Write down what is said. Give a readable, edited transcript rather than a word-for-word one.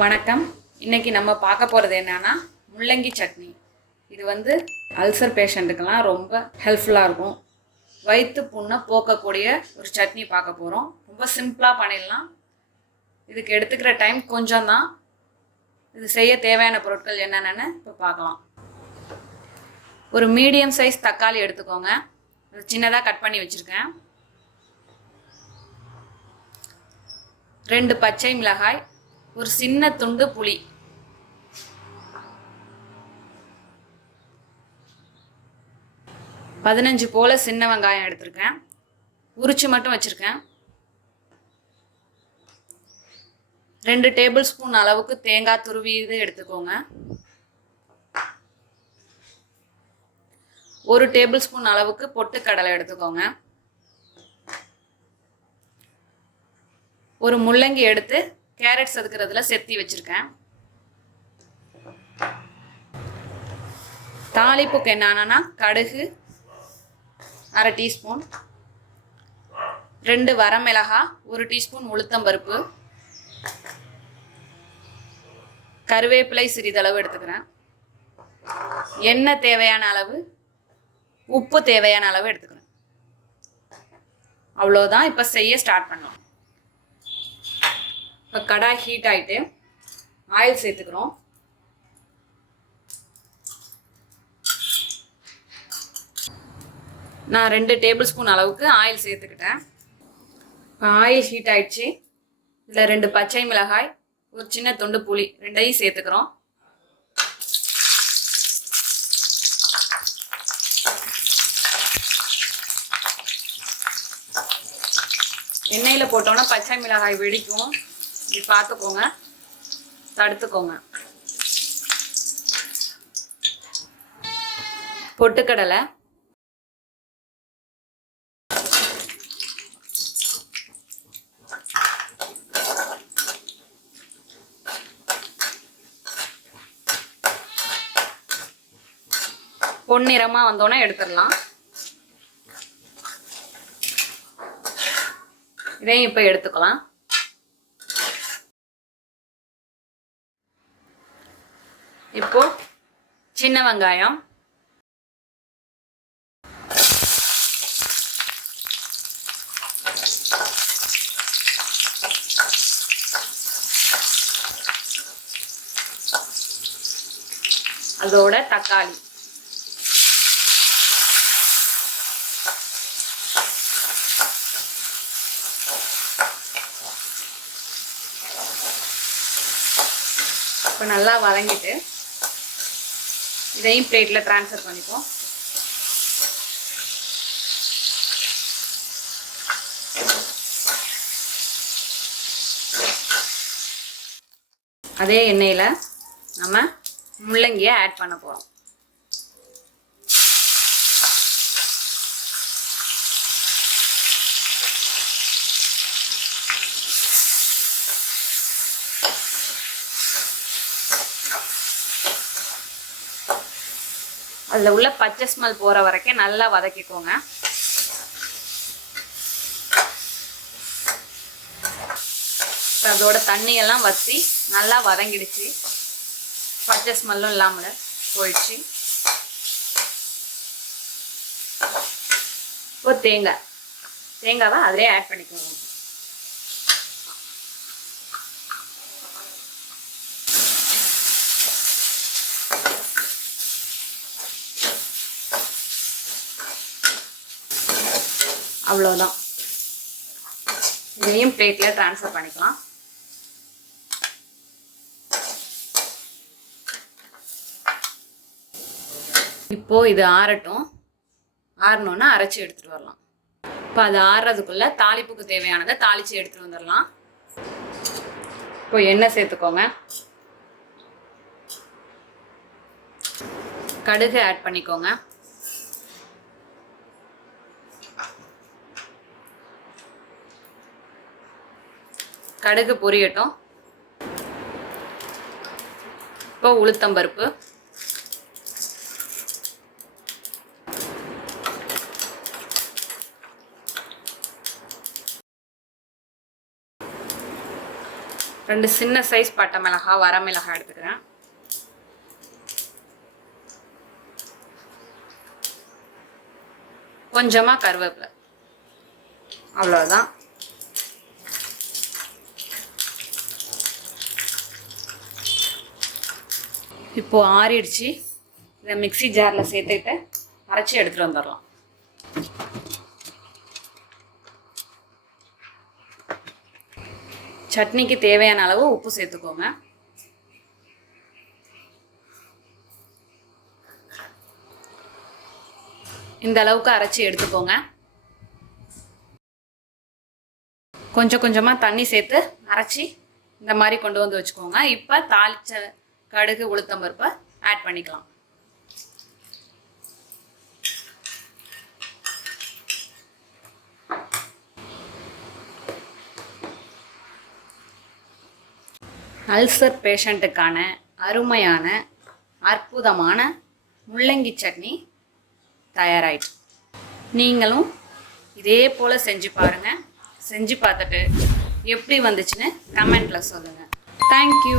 வணக்கம். இன்னைக்கு நம்ம பார்க்க போகிறது என்னன்னா முள்ளங்கி சட்னி. இது அல்சர் பேஷண்ட்டுக்கெல்லாம் ரொம்ப ஹெல்ப்ஃபுல்லாக இருக்கும். வயிற்று புண்ணை போக்கக்கூடிய ஒரு சட்னி பார்க்க போகிறோம். ரொம்ப சிம்பிளாக பண்ணிடலாம். இதுக்கு எடுத்துக்கிற டைம் கொஞ்சம் தான். இது செய்ய தேவையான பொருட்கள் என்னென்னு இப்போ பார்க்கலாம். ஒரு மீடியம் சைஸ் தக்காளி எடுத்துக்கோங்க. சின்னதாக கட் பண்ணி வச்சுருக்கேன். 2 பச்சை மிளகாய், ஒரு சின்ன துண்டு புளி, பதினஞ்சு போல சின்ன வெங்காயம் எடுத்திருக்கேன். உரிச்சு மட்டும் வச்சிருக்கேன். 2 டேபிள் ஸ்பூன் அளவுக்கு தேங்காய் துருவியது எடுத்துக்கோங்க. 1 டேபிள் ஸ்பூன் அளவுக்கு பொட்டுக்கடலை எடுத்துக்கோங்க. ஒரு முள்ளங்கி எடுத்து கேரட் சதுக்கிறதுல செத்தி வச்சிருக்கேன். தாளிப்புக்கு என்னன்னா கடுகு 1/2 டீஸ்பூன், 2 வரமிளகாய், 1 டீஸ்பூன் உளுத்தம்பருப்பு, கருவேப்பிலை சிறிதளவு எடுத்துக்கிறேன். எண்ணெய் தேவையான அளவு, உப்பு தேவையான அளவு எடுத்துக்கிறேன். அவ்வளோதான். இப்போ செய்ய ஸ்டார்ட் பண்ணலாம். இப்போ கடாய் ஹீட் ஆகிட்டு ஆயில் சேர்த்துக்கிறோம். நான் 2 டேபிள் ஸ்பூன் அளவுக்கு ஆயில் சேர்த்துக்கிட்டேன். இப்போ ஆயில் ஹீட் ஆயிடுச்சு. இதில் 2 பச்சை மிளகாய், ஒரு சின்ன துண்டு புளி ரெண்டையும் சேர்த்துக்கிறோம். எண்ணெயில் போட்டோன்னா பச்சை மிளகாய் வெடிக்கும். இப்படி பார்த்துக்கோங்க, தடுத்துக்கோங்க. பொட்டுக்கடலை, பொன்னிறமா வந்தோன்னே எடுத்துடலாம். இதையும் இப்போ எடுத்துக்கலாம். இப்போ சின்ன வெங்காயம், அதோட தக்காளி, இப்போ நல்லா வதங்கிட்டு இதையும் பிளேட்டில் ட்ரான்ஸ்ஃபர் பண்ணிப்போம். அதே எண்ணெயில் நம்ம முள்ளங்கியை ஆட் பண்ண போகிறோம். அதில் உள்ள பச்சை ஸ்மெல் போகிற வரைக்கும் நல்லா வதக்கிக்கோங்க. அதோட தண்ணியெல்லாம் வற்றி நல்லா வதங்கிடுச்சு. பச்சை ஸ்மெல்லும் இல்லாமல் போயிடுச்சு. இப்போ தேங்காவை அதிலே ஆட் பண்ணிக்கோங்க. அவ்வளோதான். இதையும் பிளேட்டில் ட்ரான்ஸ்ஃபர் பண்ணிக்கலாம். இப்போ இது ஆறட்டும். ஆறணுன்னா அரைச்சி எடுத்துகிட்டு வரலாம். இப்போ அது ஆறுறதுக்குள்ள தாளிப்புக்கு தேவையானதை தாளித்து எடுத்துகிட்டு வந்துடலாம். இப்போ எண்ணெய் சேர்த்துக்கோங்க. கடுகு ஆட் பண்ணிக்கோங்க. கடுகு பொரியட்டும். இப்போ உளுத்தம்பருப்பு, 2 சின்ன சைஸ் பட்டை மிளகாய் வரமிளகாய் எடுத்துக்கிறேன். கொஞ்சமாக கருவேப்பிலை, அவ்வளோதான். இப்போது ஆறிடுச்சு. இதை மிக்ஸி ஜாரில் சேர்த்துக்கிட்டு அரைச்சி எடுத்துகிட்டு வந்துடலாம். சட்னிக்கு தேவையான அளவு உப்பு சேர்த்துக்கோங்க. இந்த அளவுக்கு அரைச்சி எடுத்துக்கோங்க. கொஞ்சம் கொஞ்சமாக தண்ணி சேர்த்து அரைச்சி இந்த மாதிரி கொண்டு வந்து வச்சுக்கோங்க. இப்போ தாளிச்ச கடுகு உளுத்தம் பருப்பை ஆட் பண்ணிக்கலாம். அல்சர் பேஷண்ட்டுக்கான அருமையான அற்புதமான முள்ளங்கி சட்னி தயாராகிட்டு. நீங்களும் இதே போல் செஞ்சு பாருங்கள். செஞ்சு பார்த்துட்டு எப்படி வந்துச்சுன்னு கமெண்ட்டில் சொல்லுங்கள். தேங்க்யூ.